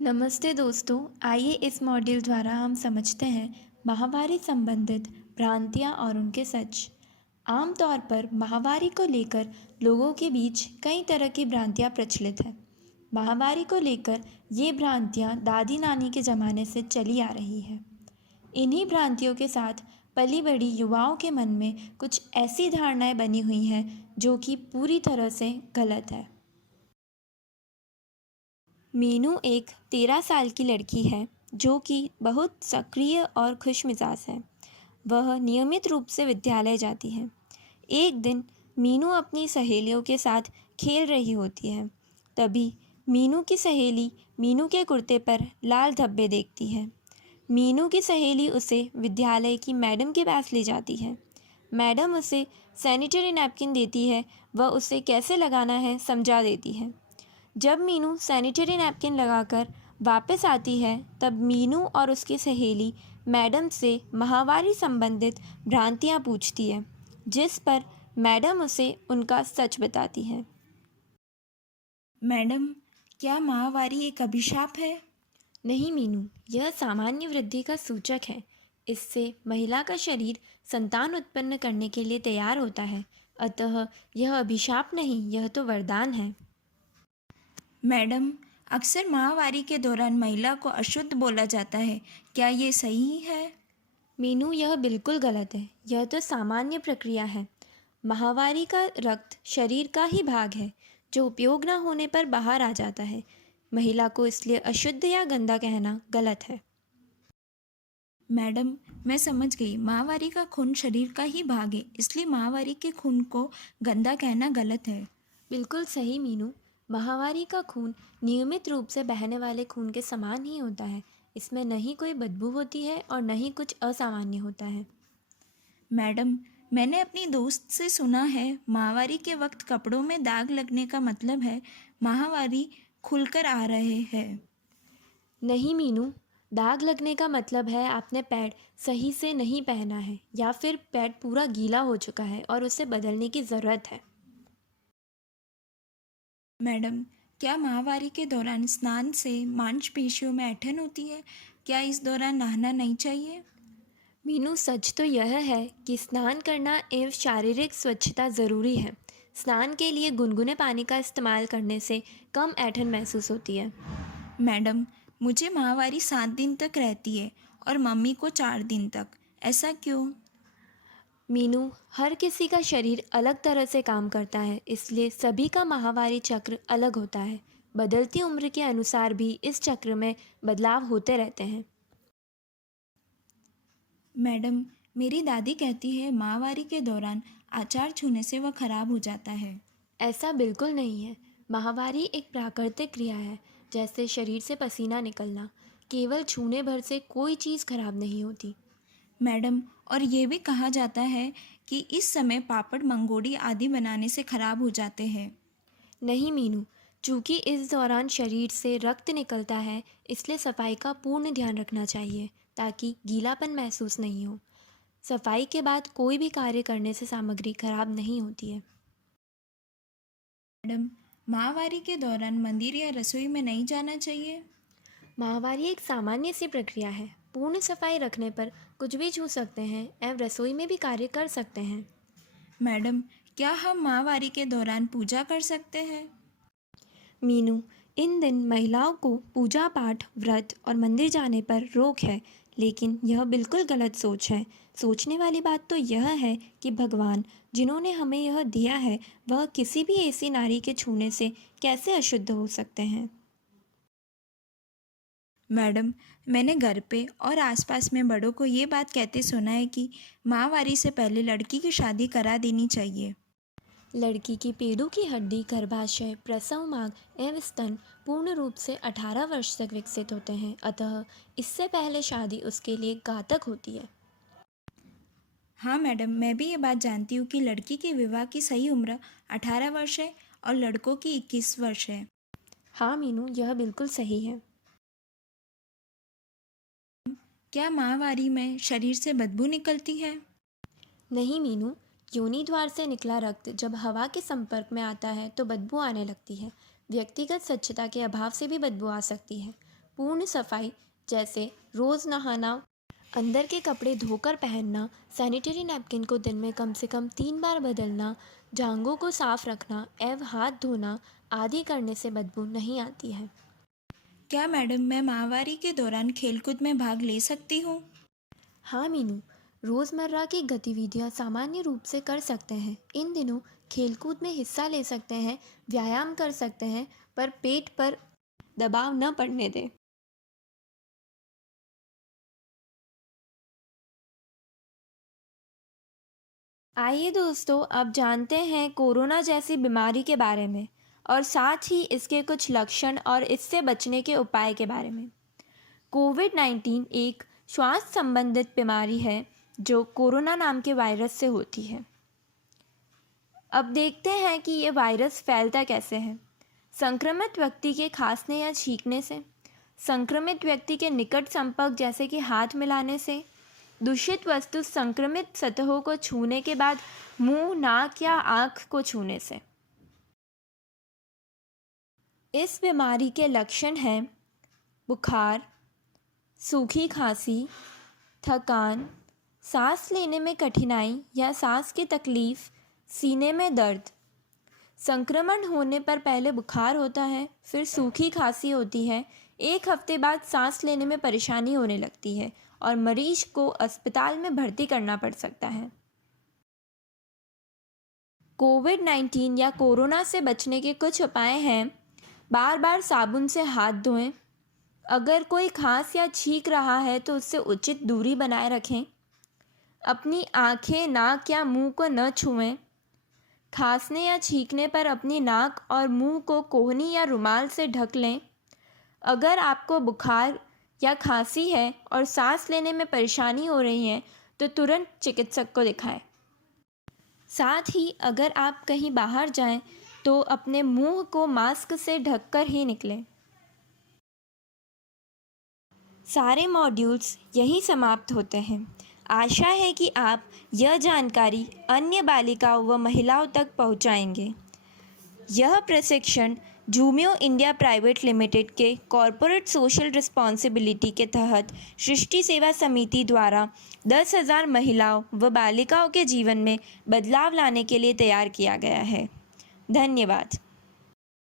नमस्ते दोस्तों। आइए इस मॉड्यूल द्वारा हम समझते हैं माहवारी संबंधित भ्रांतियाँ और उनके सच। आमतौर पर माहवारी को लेकर लोगों के बीच कई तरह की भ्रांतियाँ प्रचलित हैं। माहवारी को लेकर ये भ्रांतियाँ दादी नानी के ज़माने से चली आ रही हैं। इन्हीं भ्रांतियों के साथ पली बड़ी युवाओं के मन में कुछ ऐसी धारणाएं बनी हुई हैं जो कि पूरी तरह से गलत है। मीनू एक 13 साल की लड़की है जो कि बहुत सक्रिय और खुशमिजाज है। वह नियमित रूप से विद्यालय जाती है। एक दिन मीनू अपनी सहेलियों के साथ खेल रही होती है। तभी मीनू की सहेली मीनू के कुर्ते पर लाल धब्बे देखती है। मीनू की सहेली उसे विद्यालय की मैडम के पास ले जाती है। मैडम उसे सैनिटरी नैपकिन देती है। वह उसे कैसे लगाना है समझा देती है। जब मीनू सैनिटरी नैपकिन लगाकर वापस आती है तब मीनू और उसकी सहेली मैडम से माहवारी संबंधित भ्रांतियाँ पूछती है, जिस पर मैडम उसे उनका सच बताती है। मैडम, क्या माहवारी एक अभिशाप है? नहीं मीनू, यह सामान्य वृद्धि का सूचक है। इससे महिला का शरीर संतान उत्पन्न करने के लिए तैयार होता है। अतः यह अभिशाप नहीं, यह तो वरदान है। मैडम, अक्सर माहवारी के दौरान महिला को अशुद्ध बोला जाता है। क्या ये सही है? मीनू, यह बिल्कुल गलत है। यह तो सामान्य प्रक्रिया है। माहवारी का रक्त शरीर का ही भाग है जो उपयोग न होने पर बाहर आ जाता है। महिला को इसलिए अशुद्ध या गंदा कहना गलत है। मैडम, मैं समझ गई। माहवारी का खून शरीर का ही भाग है, इसलिए माहवारी के खून को गंदा कहना गलत है। बिल्कुल सही मीनू। माहवारी का खून नियमित रूप से बहने वाले खून के समान ही होता है। इसमें न ही कोई बदबू होती है और न ही कुछ असामान्य होता है। मैडम, मैंने अपनी दोस्त से सुना है माहवारी के वक्त कपड़ों में दाग लगने का मतलब है माहवारी खुलकर आ रहे हैं। नहीं मीनू, दाग लगने का मतलब है आपने पैड सही से नहीं पहना है या फिर पैड पूरा गीला हो चुका है और उसे बदलने की ज़रूरत है। मैडम, क्या माहवारी के दौरान स्नान से मांसपेशियों में ऐंठन होती है? क्या इस दौरान नहाना नहीं चाहिए? मीनू, सच तो यह है कि स्नान करना एवं शारीरिक स्वच्छता ज़रूरी है। स्नान के लिए गुनगुने पानी का इस्तेमाल करने से कम ऐंठन महसूस होती है। मैडम, मुझे माहवारी 7 दिन तक रहती है और मम्मी को 4 दिन तक। ऐसा क्यों? मीनू, हर किसी का शरीर अलग तरह से काम करता है, इसलिए सभी का माहवारी चक्र अलग होता है। बदलती उम्र के अनुसार भी इस चक्र में बदलाव होते रहते हैं। मैडम, मेरी दादी कहती है माहवारी के दौरान अचार छूने से वह खराब हो जाता है। ऐसा बिल्कुल नहीं है। माहवारी एक प्राकृतिक क्रिया है, जैसे शरीर से पसीना निकलना। केवल छूने भर से कोई चीज़ खराब नहीं होती। मैडम, और ये भी कहा जाता है कि इस समय पापड़ मंगोड़ी आदि बनाने से खराब हो जाते हैं। नहीं मीनू, चूँकि इस दौरान शरीर से रक्त निकलता है, इसलिए सफाई का पूर्ण ध्यान रखना चाहिए ताकि गीलापन महसूस नहीं हो। सफाई के बाद कोई भी कार्य करने से सामग्री खराब नहीं होती है। मैडम, माहवारी के दौरान मंदिर या रसोई में नहीं जाना चाहिए? माहवारी एक सामान्य सी प्रक्रिया है। पूर्ण सफाई रखने पर कुछ भी छू सकते हैं एवं रसोई में भी कार्य कर सकते हैं। मैडम, क्या हम माहवारी के दौरान पूजा कर सकते हैं? मीनू, इन दिन महिलाओं को पूजा पाठ, व्रत और मंदिर जाने पर रोक है, लेकिन यह बिल्कुल गलत सोच है। सोचने वाली बात तो यह है कि भगवान जिन्होंने हमें यह दिया है, वह किसी भी ऐसी नारी के छूने से कैसे अशुद्ध हो सकते हैं। मैडम, मैंने घर पे और आसपास में बड़ों को ये बात कहते सुना है कि माहवारी से पहले लड़की की शादी करा देनी चाहिए। लड़की की पेड़ों की हड्डी, गर्भाशय, प्रसव मार्ग एवं स्तन पूर्ण रूप से 18 वर्ष तक विकसित होते हैं। अतः इससे पहले शादी उसके लिए घातक होती है। हाँ मैडम, मैं भी ये बात जानती हूँ कि लड़की के विवाह की सही उम्र 18 वर्ष है और लड़कों की 21 वर्ष है। हाँ मीनू, यह बिल्कुल सही है। क्या माहवारी में शरीर से बदबू निकलती है? नहीं मीनू, योनि द्वार से निकला रक्त जब हवा के संपर्क में आता है तो बदबू आने लगती है। व्यक्तिगत स्वच्छता के अभाव से भी बदबू आ सकती है। पूर्ण सफाई जैसे रोज़ नहाना, अंदर के कपड़े धोकर पहनना, सैनिटरी नैपकिन को दिन में कम से कम 3 बार बदलना, जांघों को साफ रखना एवं हाथ धोना आदि करने से बदबू नहीं आती है। क्या मैडम मैं माहवारी के दौरान खेलकूद में भाग ले सकती हूँ? हाँ मीनू, रोज़मर्रा की गतिविधियाँ सामान्य रूप से कर सकते हैं। इन दिनों खेलकूद में हिस्सा ले सकते हैं, व्यायाम कर सकते हैं, पर पेट पर दबाव न पड़ने दें। आइए दोस्तों, अब जानते हैं कोरोना जैसी बीमारी के बारे में और साथ ही इसके कुछ लक्षण और इससे बचने के उपाय के बारे में। कोविड-19 एक श्वास संबंधित बीमारी है जो कोरोना नाम के वायरस से होती है। अब देखते हैं कि ये वायरस फैलता कैसे है। संक्रमित व्यक्ति के खांसने या छींकने से, संक्रमित व्यक्ति के निकट संपर्क जैसे कि हाथ मिलाने से, दूषित वस्तु संक्रमित सतहों को छूने के बाद मुंह, नाक या आँख को छूने से। इस बीमारी के लक्षण हैं बुखार, सूखी खांसी, थकान, सांस लेने में कठिनाई या सांस की तकलीफ, सीने में दर्द। संक्रमण होने पर पहले बुखार होता है, फिर सूखी खांसी होती है, 1 हफ्ते बाद सांस लेने में परेशानी होने लगती है और मरीज को अस्पताल में भर्ती करना पड़ सकता है। कोविड-19 या कोरोना से बचने के कुछ उपाय हैं। बार बार साबुन से हाथ धोएं। अगर कोई खांस या छींक रहा है तो उससे उचित दूरी बनाए रखें। अपनी आँखें, नाक या मुंह को न छुएं। खांसने या छींकने पर अपनी नाक और मुंह को कोहनी या रुमाल से ढक लें। अगर आपको बुखार या खांसी है और सांस लेने में परेशानी हो रही है तो तुरंत चिकित्सक को दिखाएं। साथ ही अगर आप कहीं बाहर जाएं तो अपने मुंह को मास्क से ढककर ही निकलें। सारे मॉड्यूल्स यहीं समाप्त होते हैं। आशा है कि आप यह जानकारी अन्य बालिकाओं व महिलाओं तक पहुंचाएंगे। यह प्रशिक्षण जूमियो इंडिया प्राइवेट लिमिटेड के कॉरपोरेट सोशल रिस्पॉन्सिबिलिटी के तहत सृष्टि सेवा समिति द्वारा 10,000 महिलाओं व बालिकाओं के जीवन में बदलाव लाने के लिए तैयार किया गया है। धन्यवाद।